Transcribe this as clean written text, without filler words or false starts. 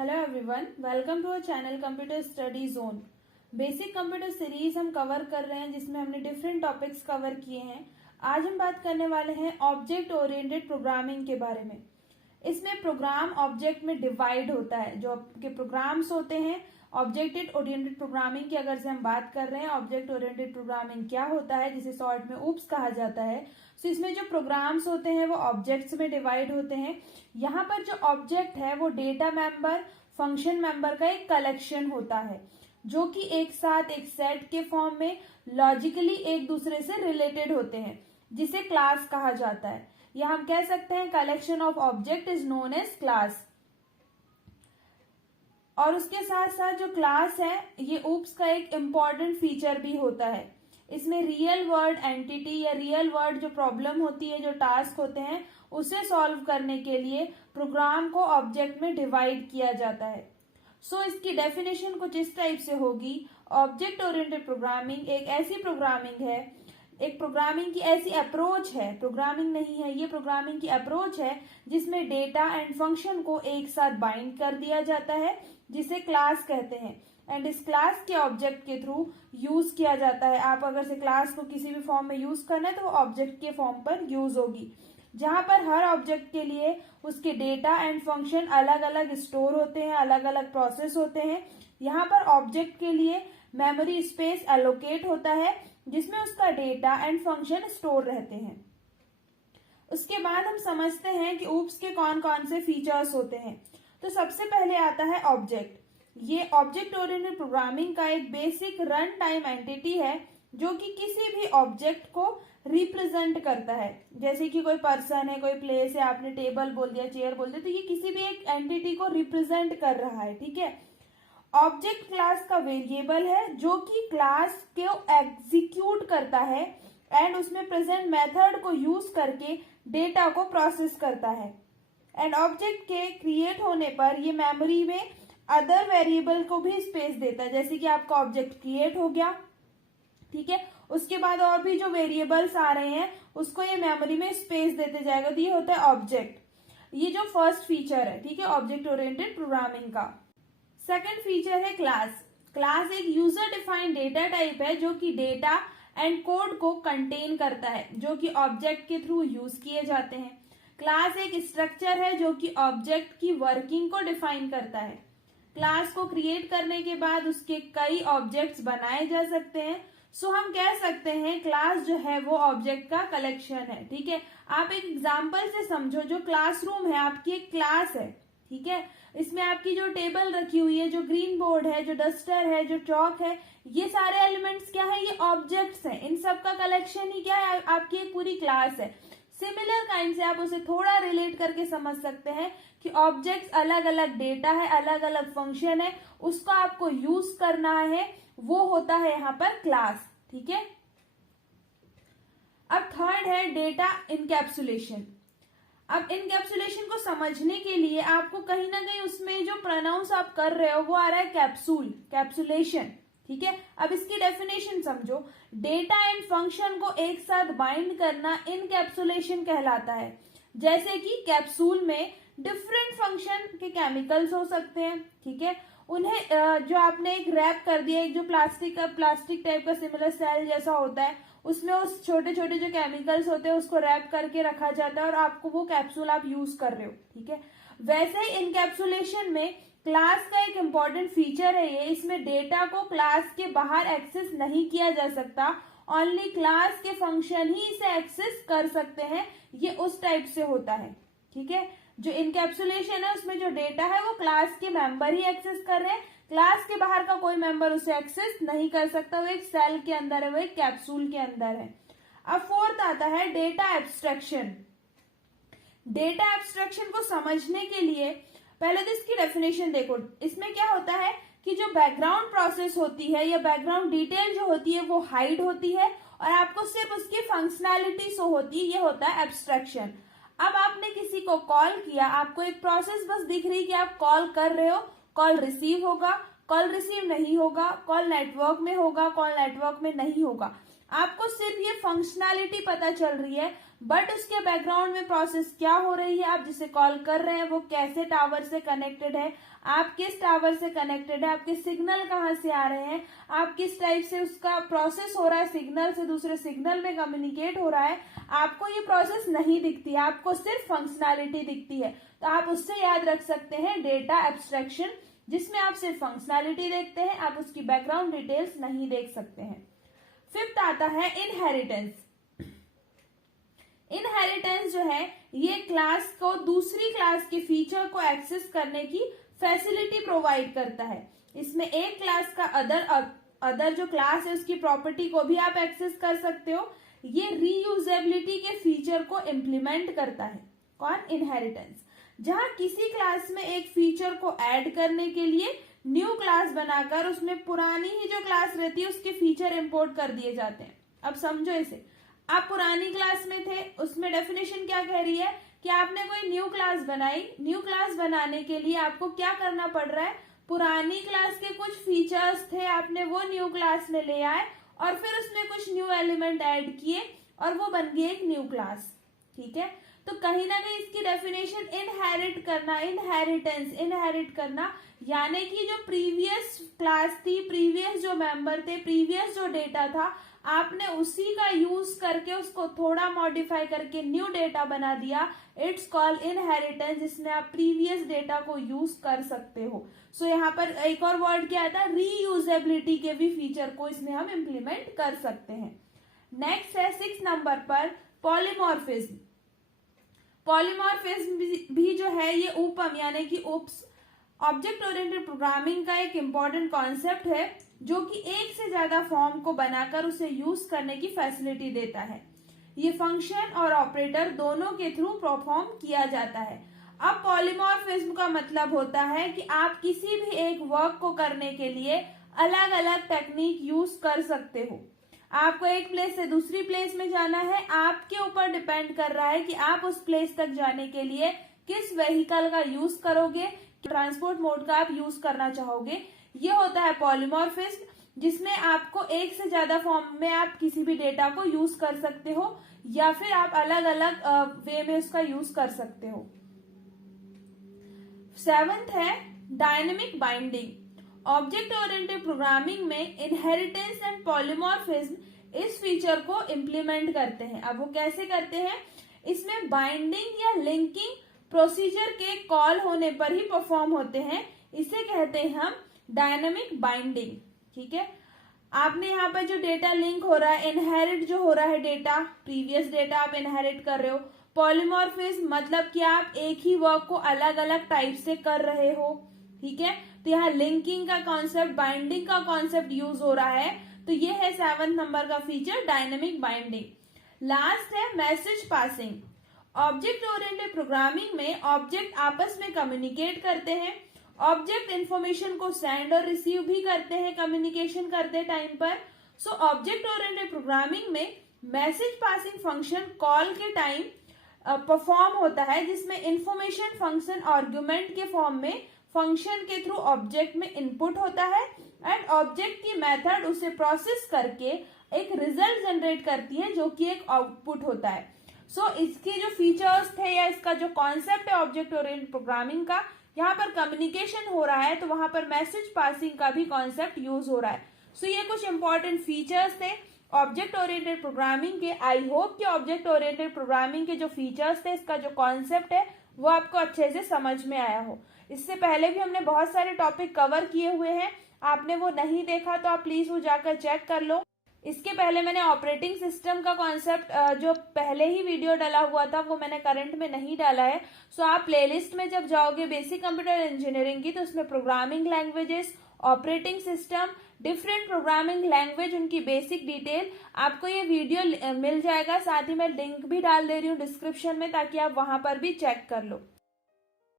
Hello everyone, welcome to our channel computer study zone. Basic computer series हम cover कर रहे हैं जिसमें हमने डिफरेंट टॉपिक्स कवर किए हैं। आज हम बात करने वाले हैं ऑब्जेक्ट ओरिएंटेड प्रोग्रामिंग के बारे में। इसमें प्रोग्राम ऑब्जेक्ट में डिवाइड होता है। जो आपके प्रोग्राम्स होते हैं ऑब्जेक्ट ओरिएंटेड प्रोग्रामिंग की अगर से हम बात कर रहे हैं, ऑब्जेक्ट ओरिएंटेड प्रोग्रामिंग क्या होता है जिसे शॉर्ट में ऊप्स कहा जाता है। तो इसमें जो प्रोग्राम्स होते हैं वो ऑब्जेक्ट्स में डिवाइड होते हैं। यहाँ पर जो ऑब्जेक्ट है वो डेटा मेंबर, फंक्शन मेंबर का एक कलेक्शन होता है जो कि एक साथ एक सेट के फॉर्म में लॉजिकली एक दूसरे से रिलेटेड होते हैं, जिसे क्लास कहा जाता है। या हम कह सकते हैं collection of object is known as class. और उसके साथ साथ जो क्लास है ये ऊप्स का एक इम्पॉर्टेंट फीचर भी होता है। इसमें रियल वर्ल्ड एंटिटी या रियल वर्ल्ड जो प्रॉब्लम होती है, जो टास्क होते हैं, उसे सॉल्व करने के लिए प्रोग्राम को ऑब्जेक्ट में डिवाइड किया जाता है। सो इसकी डेफिनेशन कुछ इस टाइप से होगी। ऑब्जेक्ट ओरिएंटेड प्रोग्रामिंग एक ऐसी प्रोग्रामिंग है, एक प्रोग्रामिंग की ऐसी अप्रोच है, प्रोग्रामिंग नहीं है ये, प्रोग्रामिंग की अप्रोच है जिसमें डेटा एंड फंक्शन को एक साथ बाइंड कर दिया जाता है, जिसे क्लास कहते हैं। एंड इस क्लास के ऑब्जेक्ट के थ्रू यूज किया जाता है। आप अगर से क्लास को किसी भी फॉर्म में यूज करना है तो वो ऑब्जेक्ट के फॉर्म पर यूज होगी, जहां पर हर ऑब्जेक्ट के लिए उसके डेटा एंड फंक्शन अलग अलग स्टोर होते हैं, अलग अलग प्रोसेस होते हैं। यहाँ पर ऑब्जेक्ट के लिए मेमोरी स्पेस एलोकेट होता है जिसमें उसका डेटा एंड फंक्शन स्टोर रहते हैं। उसके बाद हम समझते हैं कि ऊप्स के कौन कौन से फीचर्स होते हैं। तो सबसे पहले आता है ऑब्जेक्ट। ये ऑब्जेक्ट ओरिएंटेड प्रोग्रामिंग का एक बेसिक रन टाइम एंटिटी है जो कि किसी भी ऑब्जेक्ट को रिप्रेजेंट करता है। जैसे कि कोई पर्सन है, कोई प्लेस है, आपने टेबल बोल दिया, चेयर बोल दिया, तो ये किसी भी एक एंटिटी को रिप्रेजेंट कर रहा है। ठीक है। ऑब्जेक्ट क्लास का वेरिएबल है जो कि क्लास को एग्जीक्यूट करता है एंड उसमें प्रेजेंट मेथड को यूज करके डेटा को प्रोसेस करता है। एंड ऑब्जेक्ट के क्रिएट होने पर ये मेमोरी में अदर वेरिएबल को भी स्पेस देता है। जैसे कि आपका ऑब्जेक्ट क्रिएट हो गया, ठीक है, उसके बाद और भी जो वेरिएबल्स आ रहे हैं उसको ये मेमोरी में स्पेस देते जाएगा। तो ये होता है ऑब्जेक्ट। ये जो फर्स्ट फीचर है, ठीक है, ऑब्जेक्ट ओरिएंटेड प्रोग्रामिंग का। सेकेंड फीचर है क्लास। क्लास एक यूजर डिफाइंड डेटा टाइप है जो कि डेटा एंड कोड को कंटेन करता है, जो कि ऑब्जेक्ट के थ्रू यूज किए जाते हैं। क्लास एक स्ट्रक्चर है जो कि ऑब्जेक्ट की वर्किंग को डिफाइन करता है। क्लास को क्रिएट करने के बाद उसके कई ऑब्जेक्ट्स बनाए जा सकते हैं। सो हम कह सकते हैं क्लास जो है वो ऑब्जेक्ट का कलेक्शन है। ठीक है। आप एक एग्जांपल से समझो, जो क्लासरूम है आपकी एक क्लास है। ठीक है। इसमें आपकी जो टेबल रखी हुई है, जो ग्रीन बोर्ड है, जो डस्टर है, जो चौक है, ये सारे एलिमेंट्स क्या है? ये ऑब्जेक्ट्स हैं। इन सब का कलेक्शन ही क्या है? आपकी एक पूरी क्लास है। सिमिलर काइंड से आप उसे थोड़ा रिलेट करके समझ सकते हैं कि ऑब्जेक्ट्स अलग अलग डेटा है, अलग अलग फंक्शन है, उसका आपको यूज करना है, वो होता है यहाँ पर क्लास। ठीक है। अब थर्ड है डेटा इनकैप्सुलेशन। अब इनकैप्सुलेशन को समझने के लिए आपको कहीं ना कहीं उसमें जो प्रोनाउंस आप कर रहे हो वो आ रहा है कैप्सूल, कैप्सुलेशन। ठीक है। अब इसकी डेफिनेशन समझो। डेटा एंड फंक्शन को एक साथ बाइंड करना इनकैप्सुलेशन कहलाता है। जैसे कि कैप्सूल में डिफरेंट फंक्शन के केमिकल्स हो सकते हैं। ठीक है। उन्हें जो आपने एक रैप कर दिया, एक जो प्लास्टिक टाइप का सिमिलर सेल जैसा होता है, उसमें उस छोटे छोटे जो केमिकल्स होते हैं उसको रैप करके रखा जाता है और आपको वो कैप्सूल आप यूज कर रहे हो। ठीक है। वैसे ही इनकैप्सुलेशन में क्लास का एक इम्पॉर्टेंट फीचर है ये। इसमें डेटा को क्लास के बाहर एक्सेस नहीं किया जा सकता, ओनली क्लास के फंक्शन ही इसे एक्सेस कर सकते हैं। ये उस टाइप से होता है। ठीक है। जो इनकैप्सुलेशन है उसमें जो डेटा है वो क्लास के मेंबर ही एक्सेस कर रहे हैं, क्लास के बाहर का कोई मेंबर उसे एक्सेस नहीं कर सकता। वो एक सेल के अंदर है, वो एक कैप्सूल के अंदर है। अब फोर्थ आता है डेटा एब्स्ट्रैक्शन। डेटा एब्स्ट्रैक्शन को समझने के लिए पहले तो इसकी डेफिनेशन देखो। इसमें क्या होता है कि जो बैकग्राउंड प्रोसेस होती है या बैकग्राउंड डिटेल जो होती है वो हाइड होती है और आपको सिर्फ उसकी फंक्शनैलिटी शो होती है। ये होता है एब्स्ट्रैक्शन। अब आपने किसी को कॉल किया, आपको एक प्रोसेस बस दिख रही कि आप कॉल कर रहे हो, कॉल रिसीव होगा, कॉल रिसीव नहीं होगा, कॉल नेटवर्क में होगा, कॉल नेटवर्क में नहीं होगा। आपको सिर्फ ये फंक्शनैलिटी पता चल रही है, बट उसके बैकग्राउंड में प्रोसेस क्या हो रही है, आप जिसे कॉल कर रहे हैं वो कैसे टावर से कनेक्टेड है, आप किस टावर से कनेक्टेड है, आपके सिग्नल कहाँ से आ रहे हैं, आप किस टाइप से उसका प्रोसेस हो रहा है, सिग्नल से दूसरे सिग्नल में कम्युनिकेट हो रहा है, आपको ये प्रोसेस नहीं दिखती है, आपको सिर्फ फंक्शनैलिटी दिखती है। तो आप उससे याद रख सकते हैं डेटा एब्स्ट्रैक्शन, जिसमें आप सिर्फ फंक्शनैलिटी देखते हैं, आप उसकी बैकग्राउंड डिटेल्स नहीं देख सकते हैं। फिफ्थ आता है इनहेरिटेंस। इनहेरिटेंस जो है ये क्लास को दूसरी क्लास के फीचर को एक्सेस करने की फैसिलिटी प्रोवाइड करता है। इसमें एक क्लास का अदर जो क्लास है उसकी प्रॉपर्टी को भी आप एक्सेस कर सकते हो। ये रीयूजेबिलिटी के फीचर को इम्प्लीमेंट करता है। कौन? इनहेरिटेंस। जहां किसी क्लास में एक फीचर को ऐड करने के लिए न्यू क्लास बनाकर उसमें पुरानी ही जो क्लास रहती है उसके फीचर इंपोर्ट कर दिए जाते हैं। अब समझो इसे, आप पुरानी क्लास में थे, उसमें डेफिनेशन क्या कह रही है कि आपने कोई न्यू क्लास बनाई। न्यू क्लास बनाने के लिए आपको क्या करना पड़ रहा है, पुरानी क्लास के कुछ फीचर्स थे आपने वो न्यू क्लास में ले आए और फिर उसमें कुछ न्यू एलिमेंट ऐड किए और वो बन गई एक न्यू क्लास। ठीक है, तो कहीं ना कहीं इसकी डेफिनेशन इनहेरिट करना, इनहेरिटेंस, इनहेरिट करना, यानी कि जो प्रीवियस क्लास थी, प्रीवियस जो मेंबर थे, प्रीवियस जो डेटा था, आपने उसी का यूज करके उसको थोड़ा मॉडिफाई करके न्यू डेटा बना दिया। इट्स कॉल्ड इनहेरिटेंस, जिसमें आप प्रीवियस डेटा को यूज कर सकते हो। सो यहाँ पर एक और वर्ड क्या आता है, रीयूजेबिलिटी के भी फीचर को इसमें हम इम्प्लीमेंट कर सकते हैं। नेक्स्ट है 6 नंबर पर पॉलीमॉर्फिज्म। पॉलीमॉर्फिज्म भी जो है ये उपम यानी कि उप्स ऑब्जेक्ट ओरिएंटेड प्रोग्रामिंग का एक इम्पॉर्टेंट कॉन्सेप्ट है, जो कि एक से ज्यादा फॉर्म को बनाकर उसे यूज करने की फैसिलिटी देता है। ये फंक्शन और ऑपरेटर दोनों के थ्रू परफॉर्म किया जाता है। अब पॉलीमॉर्फिज्म का मतलब होता है कि आप किसी भी एक वर्क को करने के लिए अलग अलग टेक्निक यूज कर सकते हो। आपको एक प्लेस से दूसरी प्लेस में जाना है, आपके ऊपर डिपेंड कर रहा है कि आप उस प्लेस तक जाने के लिए किस व्हीकल का यूज करोगे, ट्रांसपोर्ट मोड का आप यूज करना चाहोगे। ये होता है पॉलीमॉर्फिज्म, जिसमें आपको एक से ज्यादा फॉर्म में आप किसी भी डेटा को यूज कर सकते हो या फिर आप अलग अलग वे में उसका यूज कर सकते हो। 7th है dynamic binding. Object oriented programming में इनहेरिटेंस एंड पॉलीमॉर्फिज्म इस फीचर को इम्प्लीमेंट करते हैं। अब वो कैसे करते हैं, इसमें बाइंडिंग या लिंकिंग प्रोसीजर के कॉल होने पर ही परफॉर्म होते हैं। इसे कहते हैं हम डायनेमिक बाइंडिंग। ठीक है, आपने यहाँ पर जो डेटा लिंक हो रहा है, इनहेरिट जो हो रहा है डेटा, प्रीवियस डेटा आप इनहेरिट कर रहे हो। पॉलीमॉर्फिज्म मतलब कि आप एक ही वर्क को अलग अलग टाइप से कर रहे हो। ठीक है, तो यहाँ लिंकिंग का कॉन्सेप्ट, बाइंडिंग का कॉन्सेप्ट यूज हो रहा है। तो ये है 7th नंबर का फीचर, डायनेमिक बाइंडिंग। लास्ट है message passing. Object oriented programming में ऑब्जेक्ट आपस में कम्युनिकेट करते हैं। ऑब्जेक्ट इंफॉर्मेशन को सेंड और रिसीव भी करते हैं कम्युनिकेशन करते टाइम पर। सो ऑब्जेक्ट ओरिएंटेड प्रोग्रामिंग में मैसेज पासिंग फंक्शन कॉल के टाइम परफॉर्म होता है, जिसमें इंफॉर्मेशन फंक्शन आर्गुमेंट के फॉर्म में फंक्शन के थ्रू ऑब्जेक्ट में इनपुट होता है एंड ऑब्जेक्ट की मेथड उसे प्रोसेस करके एक रिजल्ट जनरेट करती है, जो कि एक आउटपुट होता है। सो इसके जो फीचर्स थे या इसका जो कॉन्सेप्ट है ऑब्जेक्ट ओरिएंटेड प्रोग्रामिंग का, यहाँ पर कम्युनिकेशन हो रहा है तो वहां पर मैसेज पासिंग का भी कॉन्सेप्ट यूज हो रहा है। सो ये कुछ इंपॉर्टेंट फीचर्स थे ऑब्जेक्ट ओरिएंटेड प्रोग्रामिंग के। आई होप कि ऑब्जेक्ट ओरिएंटेड प्रोग्रामिंग के जो फीचर्स थे, इसका जो कॉन्सेप्ट है वो आपको अच्छे से समझ में आया हो। इससे पहले भी हमने बहुत सारे टॉपिक कवर किए हुए हैं, आपने वो नहीं देखा तो आप प्लीज वो जाकर चेक कर लो। इसके पहले मैंने ऑपरेटिंग सिस्टम का कॉन्सेप्ट जो पहले ही वीडियो डाला हुआ था वो मैंने करंट में नहीं डाला है। सो आप प्लेलिस्ट में जब जाओगे बेसिक कंप्यूटर इंजीनियरिंग की, तो उसमें programming languages, operating system, different programming language, उनकी बेसिक डिटेल, आपको ये वीडियो मिल जाएगा। साथ ही मैं लिंक भी डाल दे रही हूँ डिस्क्रिप्शन में, ताकि आप वहां पर भी चेक कर लो।